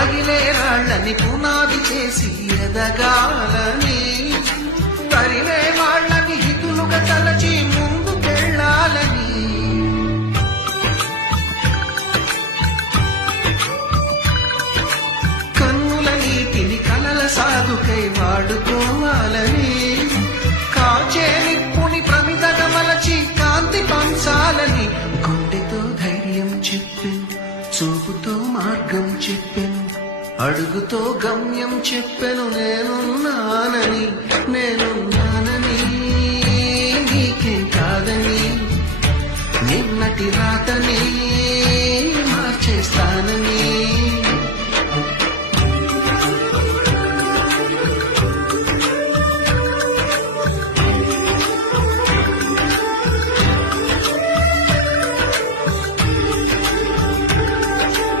రగిలే రాళ్ళని పునాది చేసి ఎదగాలని, తరిమే వాళ్ళని హితులుగా తలచి ముందుకెళ్ళాలని, కన్నుల నీటిని కలల సాగుకై వాడుకోవాలని, కాచే నిప్పుని ప్రమిదగా మలచి కాంతి పంచాలని, గుండెతో ధైర్యం చెప్పెను, చూపుతో మార్గం చెప్పెను, అడుగుతో గమ్యం చెప్పెను. నేనున్నానని నీకేం కాదని, నిన్నటి రాతని మార్చేస్తానని.